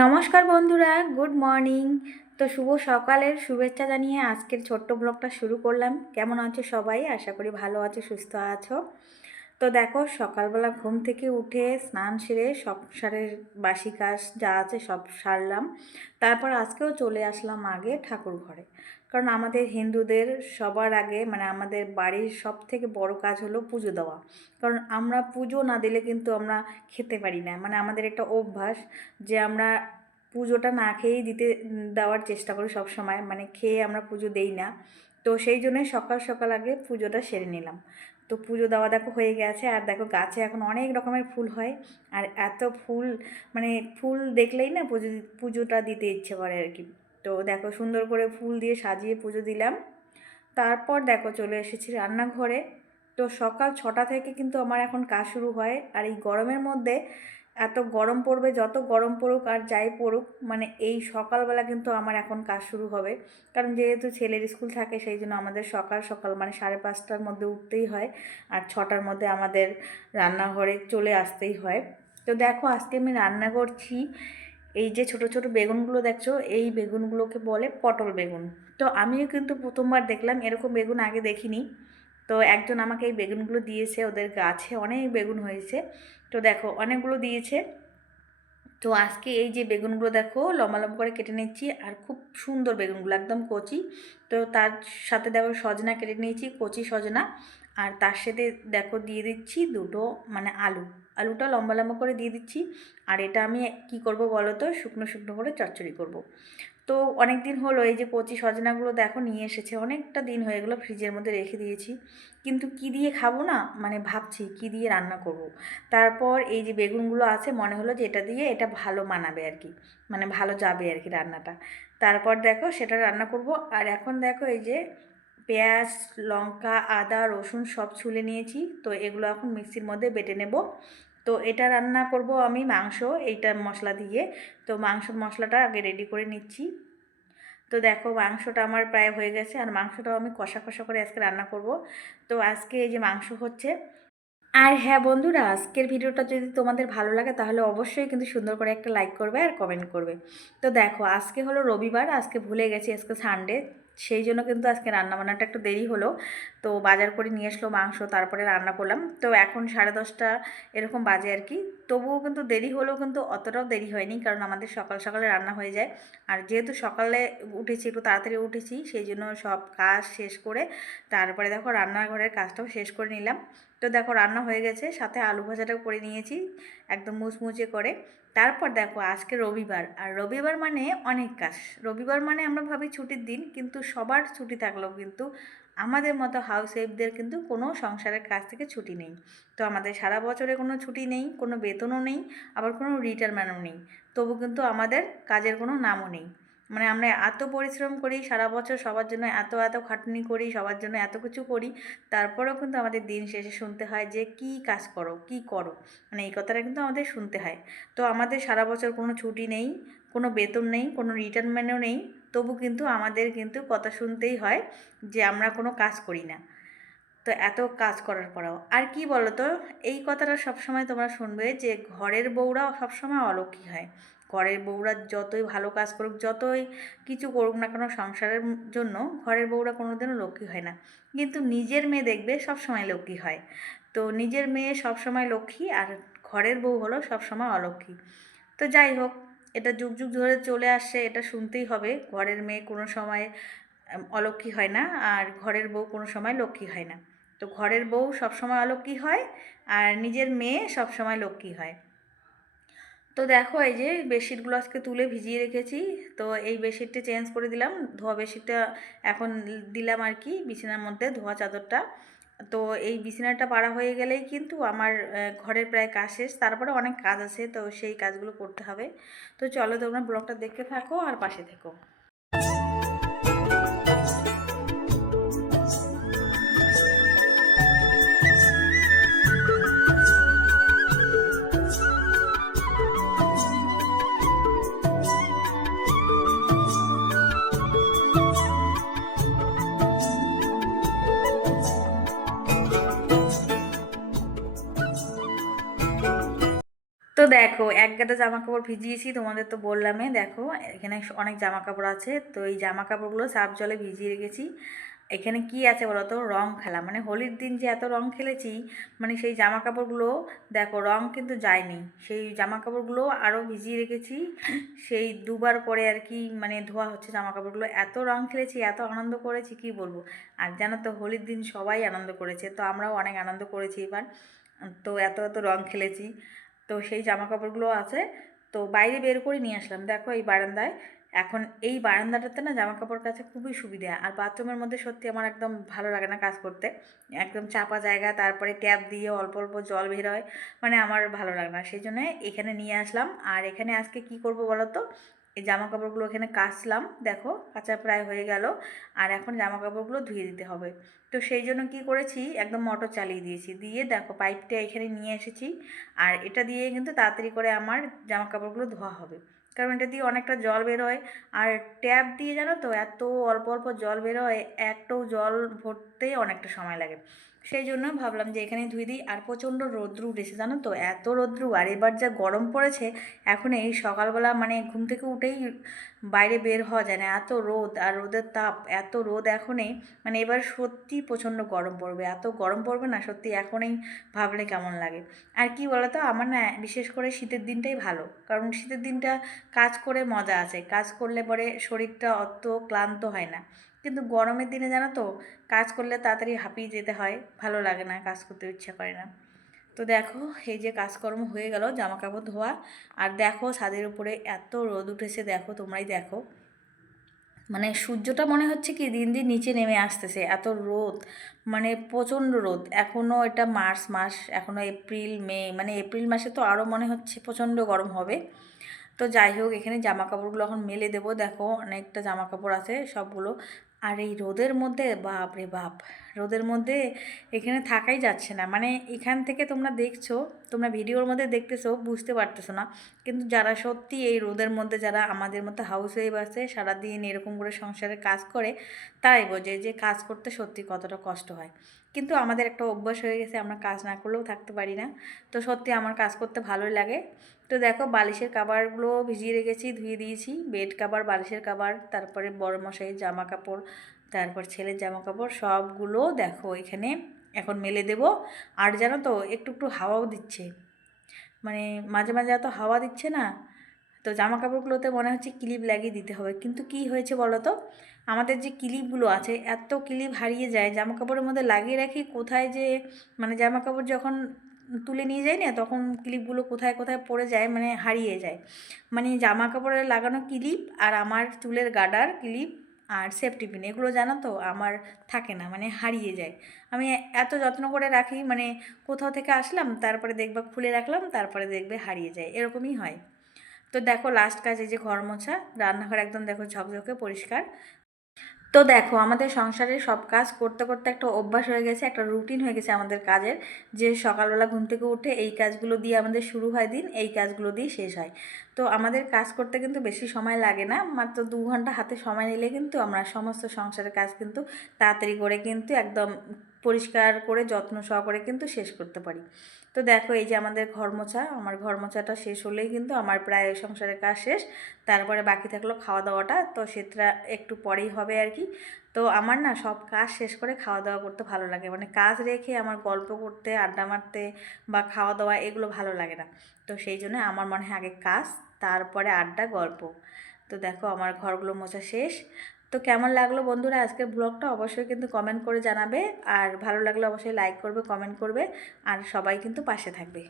নমস্কার বন্ধুরা, good morning. তো শুভ সকালের শুভেচ্ছা জানিয়ে আজকের ছোট্ট ব্লগটা শুরু করলাম। কেমন আছো সবাই? আশা করি ভালো আছো, সুস্থ আছো। তো দেখো, সকালবেলা ঘুম থেকে উঠে স্নান সেরে সংসারের বাসি কাজ যা আছে সব সারলাম। তারপর আজকেও চলে আসলাম আগে ঠাকুর ঘরে। কারণ আমাদের হিন্দুদের সবার আগে মানে আমাদের বাড়ির সব থেকে বড় কাজ হলো পুজো দেওয়া। কারণ আমরা পুজো না দিলে কিন্তু আমরা খেতে পারি না। মানে আমাদের একটা অভ্যাস যে আমরা পুজোটা না খেয়েই দিতে, দেওয়ার চেষ্টা করি সব সময় মানে খেয়ে আমরা পুজো দেই না। তো সেই জন্যই সকাল সকাল আগে পুজোটা সেরে নিলাম। তো পুজো দেওয়া দেখো হয়ে গেছে। আর দেখো গাছে এখন অনেক রকমের ফুল হয়। আর এত ফুল মানে ফুল দেখলেই না পুজো, পুজোটা দিতে ইচ্ছে করে আর কি। তো দেখো সুন্দর করে ফুল দিয়ে সাজিয়ে পুজো দিলাম। তারপর দেখো চলে এসেছি রান্নাঘরে। তো সকাল ছটা থেকে কিন্তু আমার এখন কাজ শুরু হয়। আর এই গরমের মধ্যে এত গরম পড়বে, যত গরম পড়ুক আর যাই পড়ুক মানে এই সকালবেলা কিন্তু আমার এখন কাজ শুরু হবে। কারণ যেহেতু ছেলের স্কুল থাকে, সেই জন্য আমাদের সকাল সকাল মানে সাড়ে পাঁচটার মধ্যে উঠতেই হয় আর ছটার মধ্যে আমাদের রান্নাঘরে চলে আসতেই হয়। তো দেখো আজকে আমি রান্না করছি এই যে ছোট ছোট বেগুনগুলো দেখছ, এই বেগুনগুলোকে বলে পটল বেগুন। তো আমিও কিন্তু প্রথমবার দেখলাম, এরকম বেগুন আগে দেখিনি। তো একজন আমাকে এই বেগুনগুলো দিয়েছে, ওদের গাছে অনেক বেগুন হয়েছে। তো দেখো, অনেকগুলো দিয়েছে। তো আজকে এই যে বেগুনগুলো দেখো লম্বা লম্বা করে কেটে নিচ্ছি আর খুব সুন্দর বেগুনগুলো, একদম কচি। তো তার সাথে দেখো সজনা কেটে নিয়েছি, কচি সজনা। আর তার সাথে দেখো দিয়ে দিচ্ছি দুটো মানে আলু। আলুটা লম্বা লম্বা করে দিয়ে দিচ্ছি। আর এটা আমি কি করব বলো তো, শুকনো শুকনো করে চচ্চড়ি করব। তো অনেক দিন হলো এই যে কচি সজনাগুলো দেখো নিয়ে এসেছে। অনেকটা দিন হয়ে গেলো ফ্রিজের মধ্যে রেখে দিয়েছি। কিন্তু কি দিয়ে খাব না? মানে ভাবছি কি দিয়ে রান্না করব। তারপর এই যে বেগুনগুলো আছে, মনে হলো যে এটা দিয়ে এটা ভালো মানাবে আর কি। মানে ভালো যাবে আর কি রান্নাটা। তারপর দেখো সেটা রান্না করব। আর এখন দেখো এই যে পেঁয়াজ, লঙ্কা, আদা, রসুন সব ছুলে নিয়েছি। তো এগুলো এখন মিক্সির মধ্যে বেটে নেব। তো এটা রান্না করব আমি মাংস, এইটা মশলা দিয়ে। তো মাংসর মশলাটা আগে রেডি করে নিচ্ছি। তো দেখো মাংসটা আমার প্রায় হয়ে গেছে, আর মাংসটাও আমি কষা কষা করে আজকে রান্না করব। তো আজকে এই যে মাংস হচ্ছে, আর হ্যাঁ বন্ধুরা, আজকের ভিডিওটা যদি তোমাদের ভালো লাগে তাহলে অবশ্যই কিন্তু সুন্দর করে একটা লাইক করবে আর কমেন্ট করবে। তো দেখো আজকে হলো রবিবার, আজকে ভুলে গেছি, আজকে সানডে সেই জন্য কিন্তু আজকে রান্না বান্নাটা একটু দেরি হলো। তো বাজার করে নিয়ে আসলো মাংস, তারপরে রান্না করলাম। তো এখন সাড়ে দশটা এরকম বাজে আর কি। তবুও কিন্তু দেরি হলেও কিন্তু অতটাও দেরি হয়নি, কারণ আমাদের সকাল সকালে রান্না হয়ে যায়। আর যেহেতু সকালে উঠেছি, একটু তাড়াতাড়ি উঠেছি, সেই জন্য সব কাজ শেষ করে তারপরে দেখো রান্নাঘরের কাজটাও শেষ করে নিলাম। তো দেখো রান্না হয়ে গেছে, সাথে আলু ভাজাটাও করে নিয়েছি, একদম মুচমুচে করে। তারপর দেখো আজকে রবিবার, আর রবিবার মানে অনেক কাজ। রবিবার মানে আমরা ভাবি ছুটির দিন, কিন্তু সবার ছুটি থাকলেও কিন্তু আমাদের মতো হাউস ওয়াইফদের কিন্তু কোনো সংসারের কাজ থেকে ছুটি নেই। তো আমাদের সারা বছরে কোনো ছুটি নেই, কোনো বেতনও নেই, আবার কোনো রিটায়ারমেন্টও নেই। তবু কিন্তু আমাদের কাজের কোনো নামও নেই। মানে আমরা এত পরিশ্রম করি, সারা বছর সবার জন্য এত এত খাটনি করি, সবার জন্য এত কিছু করি, তারপরেও কিন্তু আমাদের দিন শেষে শুনতে হয় যে কি কাজ করো, কি করো। মানে এই কথাটা কিন্তু আমাদের শুনতে হয়। তো আমাদের সারা বছর কোনো ছুটি নেই, কোনো বেতন নেই, কোনো রিটায়ারমেন্টও নেই, তবু কিন্তু আমাদের কিন্তু কথা শুনতেই হয় যে আমরা কোনো কাজ করি না। তো এত কাজ করার পরেও। আর কি বলো তো এই কথাটা সবসময় তোমরা শুনবে যে ঘরের বউরা সবসময় অলক্ষী হয়। ঘরের বউরা যতই ভালো কাজ করুক, যতই কিছু করুক না কেন সংসারের জন্য ঘরের বউরা কোনোদিনও লক্ষ্মী হয় না। কিন্তু নিজের মেয়ে দেখবে সবসময় লক্ষ্মী হয়। তো নিজের মেয়ে সবসময় লক্ষ্মী আর ঘরের বউ হলো সবসময় অলক্ষ্মী তো যাই হোক, এটা যুগ যুগ ধরে চলে আসছে, এটা শুনতেই হবে। ঘরের মেয়ে কোনো সময় অলক্ষ্মী হয় না আর ঘরের বউ কোনো সময় লক্ষ্মী হয় না। তো ঘরের বউ সবসময় অলক্ষ্মী হয় আর নিজের মেয়ে সবসময় লক্ষ্মী হয়। তো দেখো এই যে বেডশিটগুলো আজকে তুলে ভিজিয়ে রেখেছি, তো এই বেডশিটটা চেঞ্জ করে দিলাম। ধোয়া বেডশিটটা এখন দিলাম আর কি, বিছানার মধ্যে ধোয়া চাদরটা। তো এই বিছানাটা পাড়া হয়ে গেলেই কিন্তু আমার ঘরের প্রায় কাজ শেষ। তারপরে অনেক কাজ আছে, তো সেই কাজগুলো করতে হবে। তো চলো তোমরা ব্লগটা দেখতে থাকো আর পাশে থেকো। তো দেখো, এক গাদা জামা কাপড় ভিজিয়েছি, তোমাদের তো বললামই। দেখো, এখানে অনেক জামা কাপড় আছে। তো এই জামা কাপড়গুলো সাফ জলে ভিজিয়ে রেখেছি। এখানে কি আছে বলো তো রং খেলা। মানে হোলির দিন যে এত রং খেলেছি মানে সেই জামা কাপড়গুলো দেখো, রং কিন্তু যায়নি। সেই জামা কাপড়গুলো আরও ভিজিয়ে রেখেছি। সেই দুবার পরে আর কি মানে ধোয়া হচ্ছে জামা কাপড়গুলো এত রং খেলেছি, এত আনন্দ করেছি, কি বলব? আর জানো তো, হোলির দিন সবাই আনন্দ করেছে। তো আমরাও অনেক আনন্দ করেছি এবার। তো এত এত রং খেলেছি। তো সেই জামা কাপড়গুলো আছে। তো বাইরে বের করে নিয়ে আসলাম। দেখো এই বারান্দায়। এখন এই বারান্দাটাতে না জামা কাপড় কাছে খুবই সুবিধা। আর বাথরুমের মধ্যে সত্যি আমার একদম ভালো লাগে না কাজ করতে। একদম চাপা জায়গা, তারপরে ট্যাপ দিয়ে অল্প অল্প জল বেরোয় মানে আমার ভালো লাগে না। সেই জন্য এখানে নিয়ে আসলাম। আর এখানে আজকে কি করব বলো তো? এই জামা কাপড়গুলো এখানে কাচলাম, দেখো, কাঁচা প্রায় হয়ে গেল, আর এখন জামা কাপড়গুলো ধুয়ে দিতে হবে। তো সেই জন্য কি করেছি, একদম মোটর চালিয়ে দিয়েছি। দিয়ে দেখো, পাইপটা এখানে নিয়ে এসেছি, আর এটা দিয়ে কিন্তু তাড়াতাড়ি করে আমার জামা কাপড়গুলো ধোয়া হবে। কারণ এটা দিয়ে অনেকটা জল বেরোয় আর ট্যাপ দিয়ে জানো তো, এত অল্প অল্প জল বেরোয় একটাও জল ভরতেই অনেকটা সময় লাগে। সেই জন্য ভাবলাম যে এখানে ধুয়ে দিই। আর প্রচণ্ড রৌদ্র উঠেছে, জানো তো? এত রৌদ্র। আর এবার যা গরম পড়েছে, এখন এই সকালবেলা মানে ঘুম থেকে উঠেই বাইরে বের হওয়া যায় না। এত রোদ আর রোদের তাপ, এত রোদ এখনই। মানে এবার সত্যি প্রচণ্ড গরম পড়বে। এত গরম পড়বে না, সত্যি এখনই ভাবলে কেমন লাগে। আর কি বলতো? আমার না বিশেষ করে শীতের দিনটাই ভালো। কারণ শীতের দিনটা কাজ করে মজা আছে। কাজ করলে পরে শরীরটা অত ক্লান্ত হয় না। কিন্তু গরমের দিনে জানো তো, কাজ করলে তাড়াতাড়ি হাঁপিয়ে যেতে হয়, ভালো লাগে না, কাজ করতে ইচ্ছা করে না। তো দেখো, এই যে কাজকর্ম হয়ে গেল জামা কাপড় ধোয়া, আর দেখো ছাদের উপরে এত রোদ উঠেছে, দেখো তোমরাই দেখো। মানে সূর্যটা মনে হচ্ছে কি, দিন দিন নিচে নেমে আসতেছে, এত রোদ মানে প্রচণ্ড রোদ। এখনও এটা মার্চ মাস এখনও এপ্রিল, মে মানে এপ্রিল মাসে তো আরও মনে হচ্ছে প্রচণ্ড গরম হবে। তো যাই হোক, এখানে জামা কাপড়গুলো এখন মেলে দেবো, দেখো অনেকটা জামা কাপড় আছে সবগুলো। আর এই রোদের মধ্যে বাপ রে বাপ, রোদের মধ্যে এখানে থাকাই যাচ্ছে না। মানে এখান থেকে তোমরা দেখছ তোমরা ভিডিওর মধ্যে দেখতেছো, বুঝতে পারতেছো না। কিন্তু যারা সত্যি এই রোদের মধ্যে, যারা আমাদের মতো হাউস ওয়াইফ আছে, সারাদিন এরকম করে সংসারে কাজ করে, তারাই বোঝে যে কাজ করতে সত্যি কতটা কষ্ট হয়। কিন্তু আমাদের একটা অভ্যাস হয়ে গেছে, আমরা কাজ না করলেও থাকতে পারি না। তো সত্যি আমার কাজ করতে ভালোই লাগে। তো দেখো, বালিশের কাবারগুলো ভিজিয়ে রেখেছি, ধুয়ে দিয়েছি। বেড কাবার, বালিশের কাবার, তারপরে বড় মশাইয়ের জামা কাপড়, তারপর ছেলের জামা কাপড়, সবগুলো দেখো এখানে এখন মেলে দেব। আর জানো তো, একটু একটু হাওয়াও দিচ্ছে। মানে মাঝে মাঝে এত হাওয়া দিচ্ছে না, তো জামা কাপড়গুলোতে মনে হচ্ছে ক্লিপ লাগিয়ে দিতে হবে। কিন্তু কি হয়েছে বলো তো? আমাদের যে ক্লিপগুলো আছে, এত ক্লিপ হারিয়ে যায় জামা কাপড়ের মধ্যে লাগিয়ে রাখি কোথায় যে মানে জামা কাপড় যখন তুলে নিয়ে যাই না, তখন ক্লিপগুলো কোথায় কোথায় পড়ে যায় মানে হারিয়ে যায়। মানে জামা কাপড়ে লাগানো ক্লিপ আর আমার চুলের গার্ডার ক্লিপ আর সেফটি পিন এগুলো জানো তো আমার থাকে না মানে হারিয়ে যায়। আমি এত যত্ন করে রাখি মানে কোথাও থেকে আসলাম, তারপরে দেখবা খুলে রাখলাম, তারপরে দেখবে হারিয়ে যায়, এরকমই হয়। তো দেখো লাস্ট কাজ এই যে ঘর মোছা, রান্নাঘর একদম দেখো ঝকঝকে পরিষ্কার। তো দেখো, আমাদের সংসারে সব কাজ করতে করতে একটা অভ্যাস হয়ে গেছে, একটা রুটিন হয়ে গেছে আমাদের কাজের, যে সকালবেলা ঘুম থেকে উঠে এই কাজগুলো দিয়ে আমাদের শুরু হয় দিন, এই কাজগুলো দিয়ে শেষ হয়। তো আমাদের কাজ করতে কিন্তু বেশি সময় লাগে না, মাত্র দু ঘণ্টা হাতে সময় নিলে কিন্তু আমরা সমস্ত সংসারের কাজ কিন্তু তাড়াতাড়ি করে কিন্তু একদম পরিষ্কার করে, যত্ন সহকারে কিন্তু শেষ করতে পারি। তো দেখো এই যে আমাদের ঘর মোছা আমার ঘর মোছাটা শেষ হলেই কিন্তু আমার প্রায় সংসারের কাজ শেষ। তারপরে বাকি থাকল খাওয়া দাওয়াটা তো সেটা একটু পরেই হবে আর কি। তো আমার না সব কাজ শেষ করে খাওয়া দাওয়া করতে ভালো লাগে। মানে কাজ রেখে আমার গল্প করতে, আড্ডা মারতে বা খাওয়া দাওয়া এগুলো ভালো লাগে না। তো সেই জন্য আমার মনে হয় আগে কাজ, তারপরে আড্ডা, গল্প। তো দেখো আমার ঘরগুলো মোছা শেষ। তো কেমন লাগল বন্ধুরা আজকের ব্লগটা অবশ্যই কিন্তু কমেন্ট করে জানাবে। আর ভালো লাগলে অবশ্যই লাইক করবে কমেন্ট করবে। আর সবাই কিন্তু পাশে থাকবে।